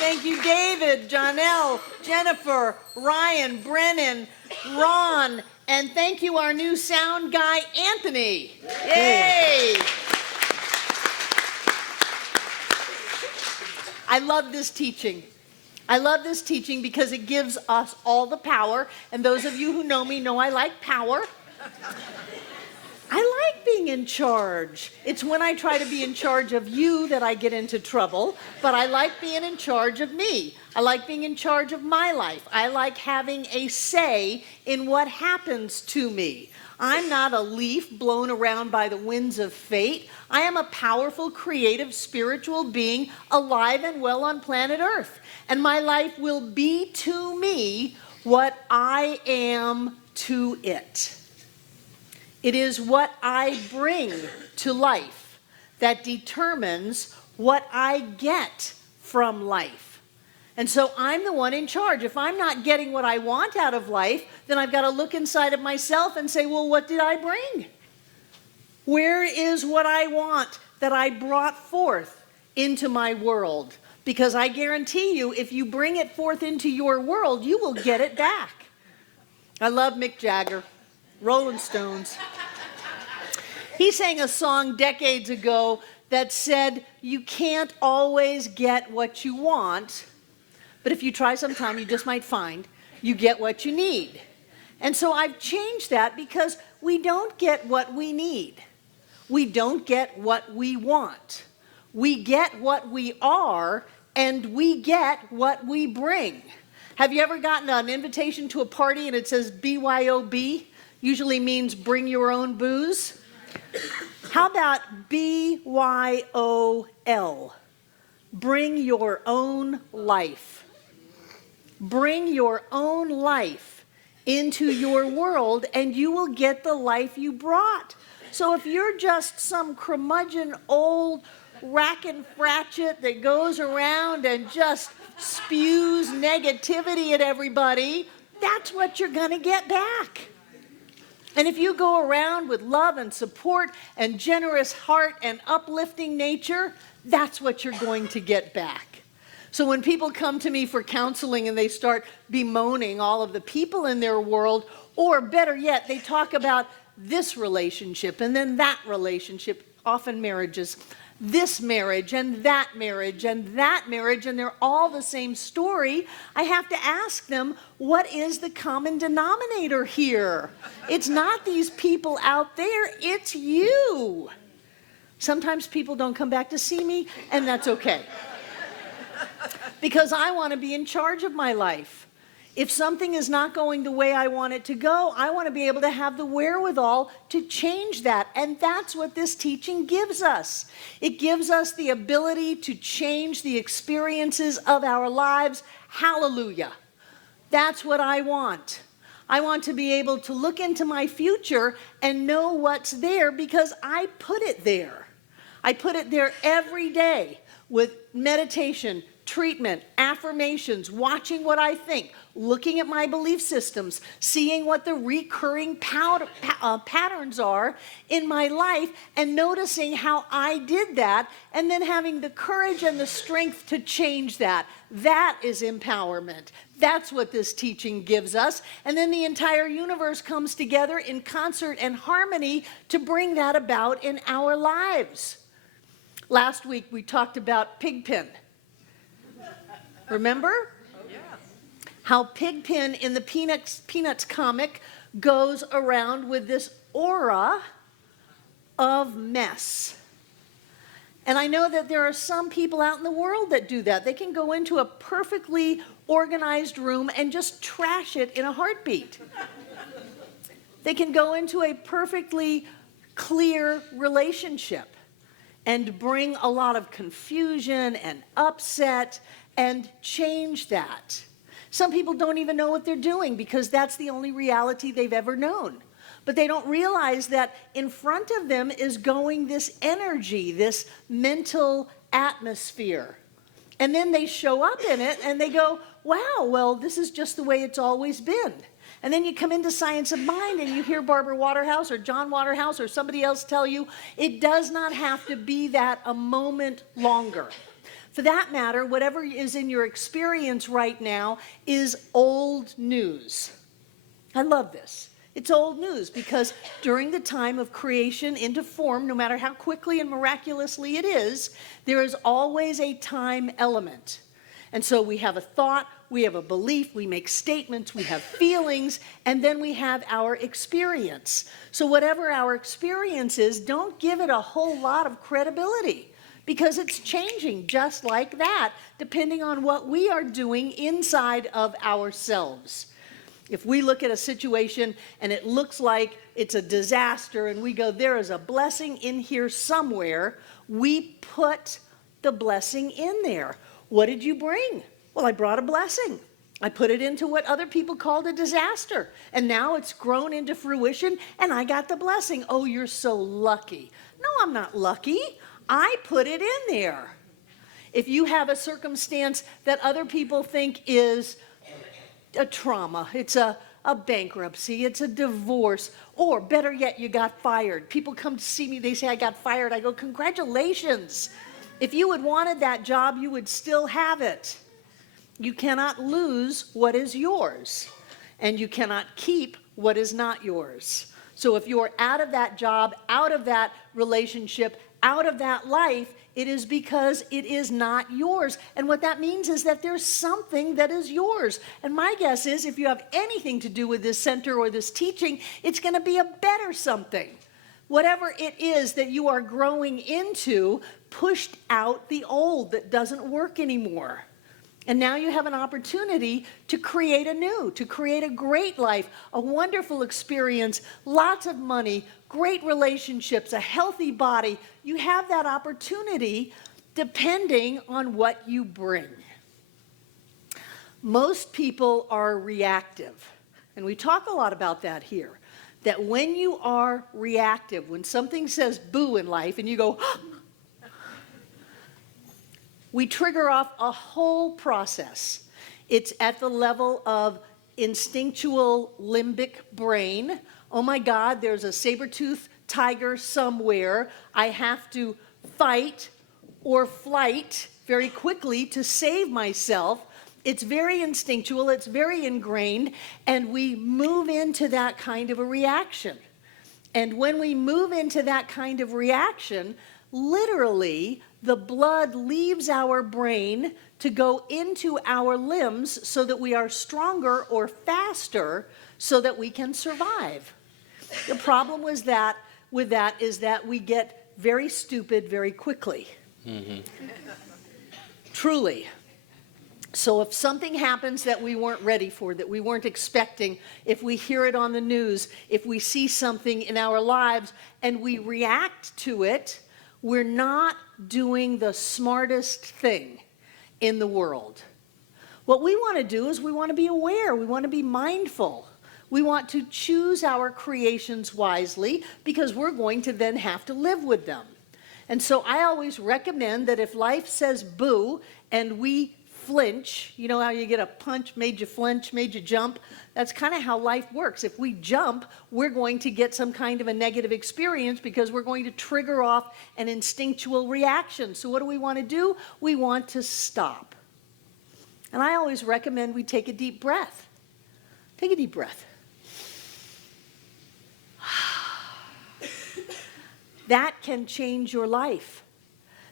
Thank you, David, Jonelle, Jennifer, Ryan, Brennan, Ron, and thank you, our new sound guy, Anthony. Yay! I love this teaching. I love this teaching because it gives us all the power. And those of you who know me know I like power. I like being in charge. It's when I try to be in charge of you that I get into trouble, but I like being in charge of me. I like being in charge of my life. I like having a say in what happens to me. I'm not a leaf blown around by the winds of fate. I am a powerful, creative, spiritual being alive and well on planet Earth. And my life will be to me what I am to it. It is what I bring to life that determines what I get from life. And so I'm the one in charge. If I'm not getting what I want out of life, then I've got to look inside of myself and say, well, what did I bring? Where is what I want that I brought forth into my world? Because I guarantee you, if you bring it forth into your world, you will get it back. I love Mick Jagger, Rolling Stones. He sang a song decades ago that said, you can't always get what you want, but if you try sometime, you just might find you get what you need. And so I've changed that because we don't get what we need. We don't get what we want. We get what we are, and we get what we bring. Have you ever gotten an invitation to a party and it says BYOB? Usually means bring your own booze. How about BYOL? Bring your own life. Bring your own life into your world and you will get the life you brought. So if you're just some curmudgeon old rack and fratchet that goes around and just spews negativity at everybody, that's what you're going to get back. And if you go around with love and support and generous heart and uplifting nature, that's what you're going to get back. So when people come to me for counseling and they start bemoaning all of the people in their world, or better yet, they talk about this relationship and then that relationship, often marriages, this marriage and that marriage and that marriage, and they're all the same story, I have to ask them, what is the common denominator here? It's not these people out there, it's you. Sometimes people don't come back to see me, and that's okay. Because I want to be in charge of my life. If something is not going the way I want it to go, I want to be able to have the wherewithal to change that. And that's what this teaching gives us. It gives us the ability to change the experiences of our lives. Hallelujah. That's what I want. I want to be able to look into my future and know what's there because I put it there. I put it there every day with meditation, treatment, affirmations, watching what I think, looking at my belief systems, seeing what the recurring patterns are in my life, and noticing how I did that, and then having the courage and the strength to change that. That is empowerment. That's what this teaching gives us. And then the entire universe comes together in concert and harmony to bring that about in our lives. Last week we talked about Pigpen. Remember? Oh, yeah. How Pigpen in the Peanuts comic goes around with this aura of mess. And I know that there are some people out in the world that do that. They can go into a perfectly organized room and just trash it in a heartbeat. They can go into a perfectly clear relationship and bring a lot of confusion and upset and change that. Some people don't even know what they're doing because that's the only reality they've ever known. But they don't realize that in front of them is going this energy, this mental atmosphere. And then they show up in it and they go, wow, well, this is just the way it's always been. And then you come into Science of Mind and you hear Barbara Waterhouse or John Waterhouse or somebody else tell you, it does not have to be that a moment longer. For that matter, whatever is in your experience right now is old news. I love this. It's old news because during the time of creation into form, no matter how quickly and miraculously it is, there is always a time element. And so we have a thought, we have a belief, we make statements, we have feelings, and then we have our experience. So whatever our experience is, don't give it a whole lot of credibility because it's changing just like that, depending on what we are doing inside of ourselves. If we look at a situation and it looks like it's a disaster and we go, there is a blessing in here somewhere, we put the blessing in there. What did you bring? Well, I brought a blessing. I put it into what other people called a disaster. And now it's grown into fruition and I got the blessing. Oh, you're so lucky. No, I'm not lucky. I put it in there. If you have a circumstance that other people think is a trauma, it's a bankruptcy, it's a divorce, or better yet, you got fired. People come to see me, they say, I got fired. I go, congratulations. If you had wanted that job, you would still have it. You cannot lose what is yours, and you cannot keep what is not yours. So if you're out of that job, out of that relationship, out of that life, it is because it is not yours. And what that means is that there's something that is yours. And my guess is if you have anything to do with this center or this teaching, it's going to be a better something. Whatever it is that you are growing into pushed out the old that doesn't work anymore. And now you have an opportunity to create anew, to create a great life, a wonderful experience, lots of money, great relationships, a healthy body. You have that opportunity depending on what you bring. Most people are reactive, and we talk a lot about that here, that when you are reactive, when something says boo in life and you go, we trigger off a whole process. It's at the level of instinctual limbic brain. Oh my God, there's a saber-toothed tiger somewhere. I have to fight or flight very quickly to save myself. It's very instinctual, it's very ingrained, and we move into that kind of a reaction. And when we move into that kind of reaction, literally, the blood leaves our brain to go into our limbs so that we are stronger or faster so that we can survive. The problem with that is that we get very stupid very quickly. Mm-hmm. Truly. So if something happens that we weren't ready for, that we weren't expecting, if we hear it on the news, if we see something in our lives and we react to it, we're not doing the smartest thing in the world. What we want to do is we want to be aware, we want to be mindful. We want to choose our creations wisely because we're going to then have to live with them. And so I always recommend that if life says boo and we flinch, you know how you get a punch, made you flinch, made you jump? That's kind of how life works. If we jump, we're going to get some kind of a negative experience because we're going to trigger off an instinctual reaction. So what do we want to do? We want to stop. And I always recommend we take a deep breath. Take a deep breath. That can change your life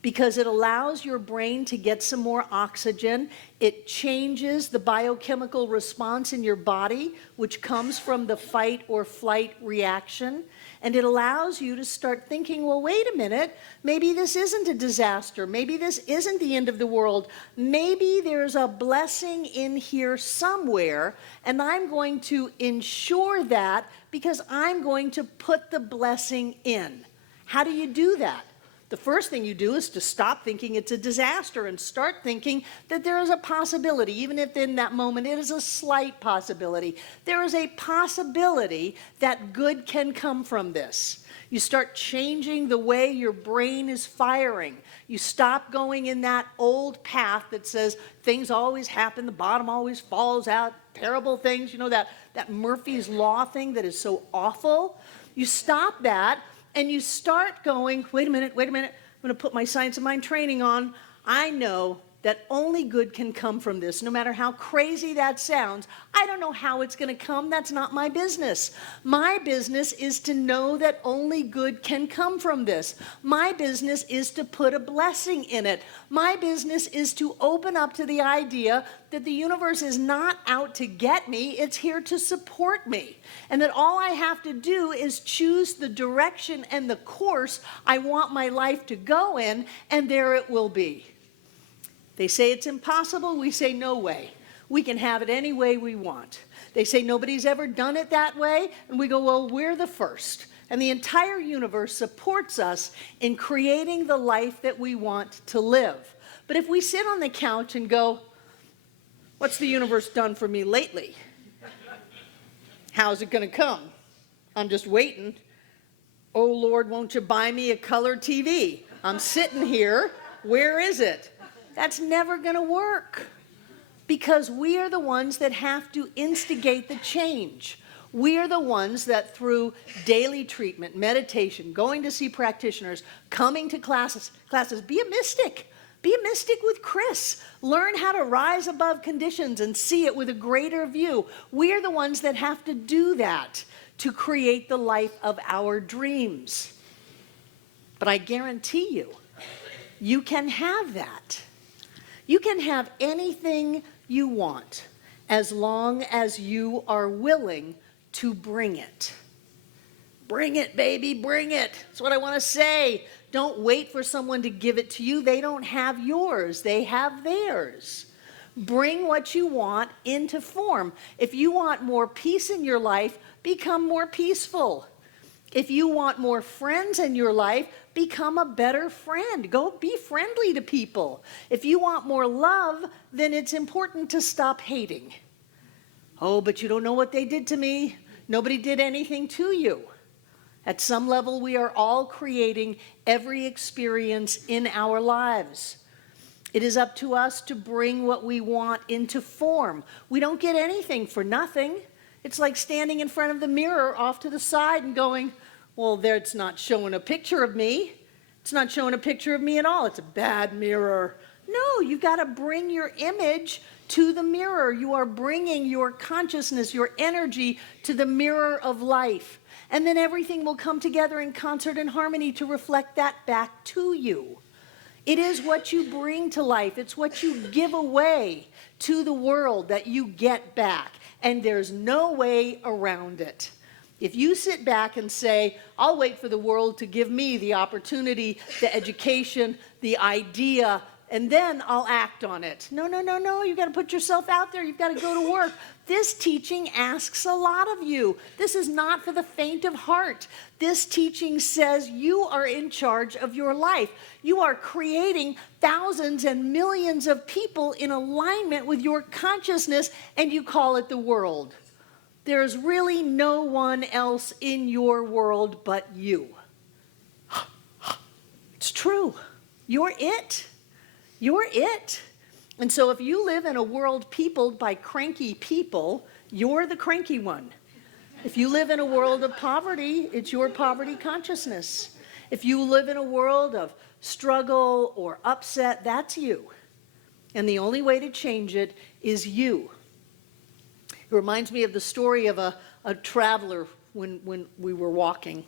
because it allows your brain to get some more oxygen. It changes the biochemical response in your body, which comes from the fight or flight reaction. And it allows you to start thinking, well, wait a minute, maybe this isn't a disaster. Maybe this isn't the end of the world. Maybe there's a blessing in here somewhere, and I'm going to ensure that because I'm going to put the blessing in. How do you do that? The first thing you do is to stop thinking it's a disaster and start thinking that there is a possibility, even if in that moment it is a slight possibility. There is a possibility that good can come from this. You start changing the way your brain is firing. You stop going in that old path that says things always happen, the bottom always falls out, terrible things, you know, that Murphy's Law thing that is so awful. You stop that. And you start going, wait a minute, I'm going to put my Science of Mind training on. I know that only good can come from this, no matter how crazy that sounds. I don't know how it's going to come. That's not my business. My business is to know that only good can come from this. My business is to put a blessing in it. My business is to open up to the idea that the universe is not out to get me, it's here to support me. And that all I have to do is choose the direction and the course I want my life to go in, and there it will be. They say it's impossible, we say no way. We can have it any way we want. They say nobody's ever done it that way, and we go, well, we're the first. And the entire universe supports us in creating the life that we want to live. But if we sit on the couch and go, what's the universe done for me lately? How's it going to come? I'm just waiting. Oh, Lord, won't you buy me a color TV? I'm sitting here. Where is it? That's never going to work, because we are the ones that have to instigate the change. We are the ones that, through daily treatment, meditation, going to see practitioners, coming to classes, be a mystic. Be a mystic with Chris. Learn how to rise above conditions and see it with a greater view. We are the ones that have to do that to create the life of our dreams. But I guarantee you, you can have that. You can have anything you want as long as you are willing to bring it. Bring it, baby, bring it. That's what I want to say. Don't wait for someone to give it to you. They don't have yours. They have theirs. Bring what you want into form. If you want more peace in your life, become more peaceful. If you want more friends in your life, become a better friend. Go be friendly to people. If you want more love, then it's important to stop hating. Oh, but you don't know what they did to me. Nobody did anything to you. At some level, we are all creating every experience in our lives. It is up to us to bring what we want into form. We don't get anything for nothing. It's like standing in front of the mirror off to the side and going, well, it's not showing a picture of me. It's not showing a picture of me at all. It's a bad mirror. No, you've got to bring your image to the mirror. You are bringing your consciousness, your energy to the mirror of life. And then everything will come together in concert and harmony to reflect that back to you. It is what you bring to life. It's what you give away to the world that you get back. And there's no way around it. If you sit back and say, I'll wait for the world to give me the opportunity, the education, the idea, and then I'll act on it. No. You've got to put yourself out there. You've got to go to work. This teaching asks a lot of you. This is not for the faint of heart. This teaching says you are in charge of your life. You are creating thousands and millions of people in alignment with your consciousness, and you call it the world. There's really no one else in your world but you. It's true. You're it. You're it. And so if you live in a world peopled by cranky people, you're the cranky one. If you live in a world of poverty, it's your poverty consciousness. If you live in a world of struggle or upset, that's you. And the only way to change it is you. It reminds me of the story of a traveler when we were walking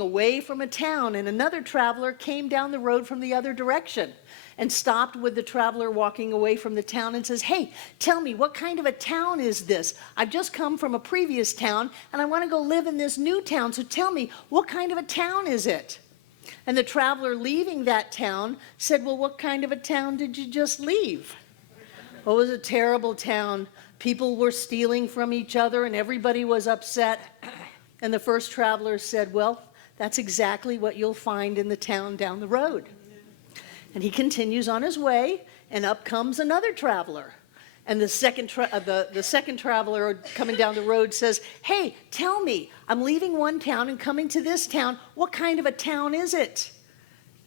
away from a town, and another traveler came down the road from the other direction and stopped with the traveler walking away from the town and says, hey, tell me, what kind of a town is this? I've just come from a previous town, and I want to go live in this new town, so tell me, what kind of a town is it? And the traveler leaving that town said, well, what kind of a town did you just leave? Oh, it was a terrible town. People were stealing from each other, and everybody was upset. And the first traveler said, well, that's exactly what you'll find in the town down the road. And he continues on his way, and up comes another traveler. And the second traveler coming down the road says, hey, tell me, I'm leaving one town and coming to this town. What kind of a town is it?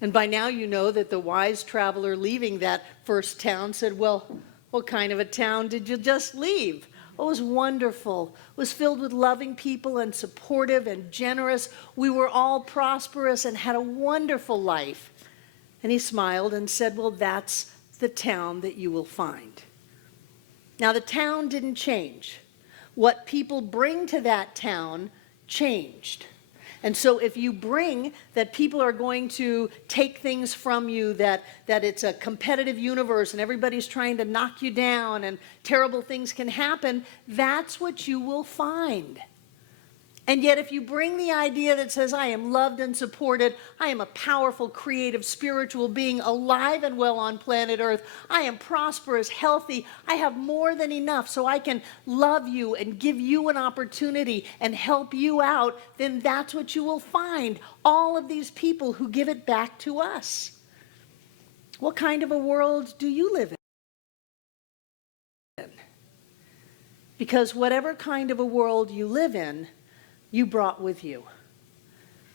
And by now you know that the wise traveler leaving that first town said, well, what kind of a town did you just leave? Oh, it was wonderful. It was filled with loving people and supportive and generous. We were all prosperous and had a wonderful life. And he smiled and said, well, that's the town that you will find. Now, the town didn't change. What people bring to that town changed. And so if you bring that people are going to take things from you, that it's a competitive universe and everybody's trying to knock you down and terrible things can happen, that's what you will find. And yet if you bring the idea that says, I am loved and supported, I am a powerful, creative, spiritual being, alive and well on planet Earth, I am prosperous, healthy, I have more than enough so I can love you and give you an opportunity and help you out, then that's what you will find. All of these people who give it back to us. What kind of a world do you live in? Because whatever kind of a world you live in, you brought with you.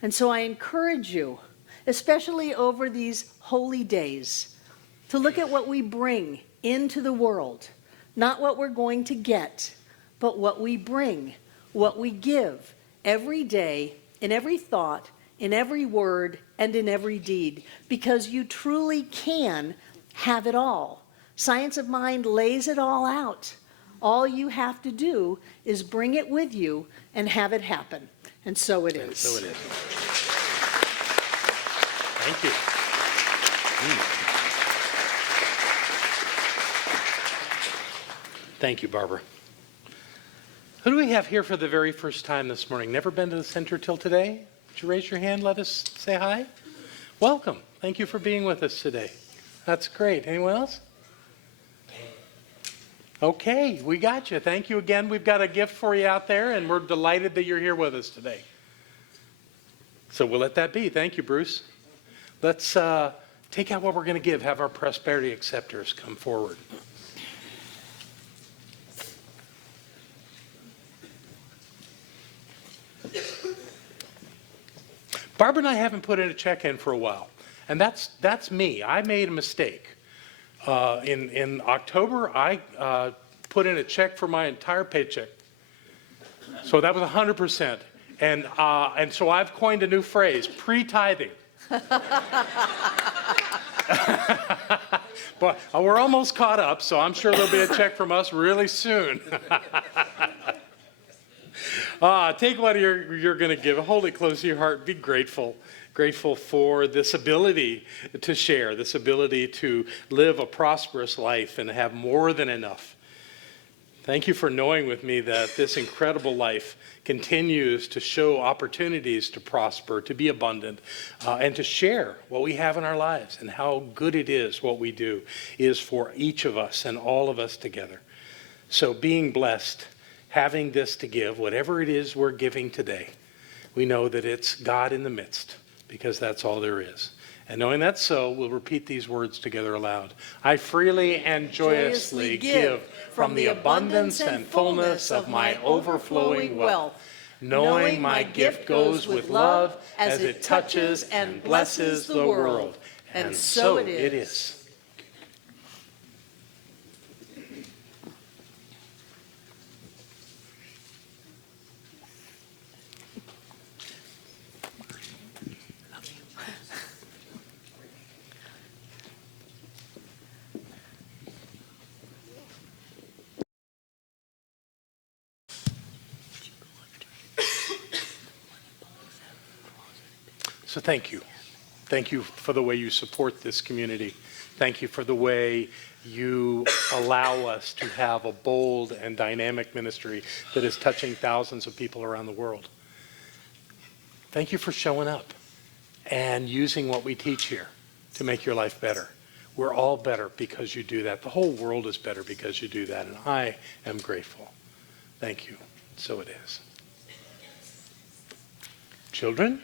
And so I encourage you, especially over these holy days, to look at what we bring into the world. Not what we're going to get, but what we bring, what we give every day, in every thought, in every word, and in every deed. Because you truly can have it all. Science of Mind lays it all out. All you have to do is bring it with you and have it happen. And so it is. And so it is. Thank you. Thank you, Barbara. Who do we have here for the very first time this morning? Never been to the center till today? Would you raise your hand? Let us say hi. Welcome. Thank you for being with us today. That's great. Anyone else? Okay, we got you. Thank you again. We've got a gift for you out there, and we're delighted that you're here with us today. So we'll let that be. Thank you, Bruce. Let's take out what we're going to give. Have our prosperity acceptors come forward. Barbara and I haven't put in a check in for a while, and that's me. I made a mistake. In October, I put in a check for my entire paycheck. So that was 100%. And so I've coined a new phrase, pre-tithing. But we're almost caught up, so I'm sure there'll be a check from us really soon. Take what you're going to give. Hold it close to your heart. Be grateful. Grateful for this ability to share, this ability to live a prosperous life and have more than enough. Thank you for knowing with me that this incredible life continues to show opportunities to prosper, to be abundant, and to share what we have in our lives and how good it is what we do is for each of us and all of us together. So being blessed, having this to give, whatever it is we're giving today, we know that it's God in the midst, because that's all there is. And knowing that's so, we'll repeat these words together aloud. I freely and joyously give from the abundance and fullness of my overflowing wealth, knowing my gift goes with love as it touches and blesses the world. And so it is. So thank you. Thank you for the way you support this community. Thank you for the way you allow us to have a bold and dynamic ministry that is touching thousands of people around the world. Thank you for showing up and using what we teach here to make your life better. We're all better because you do that. The whole world is better because you do that, and I am grateful. Thank you. So it is. Children?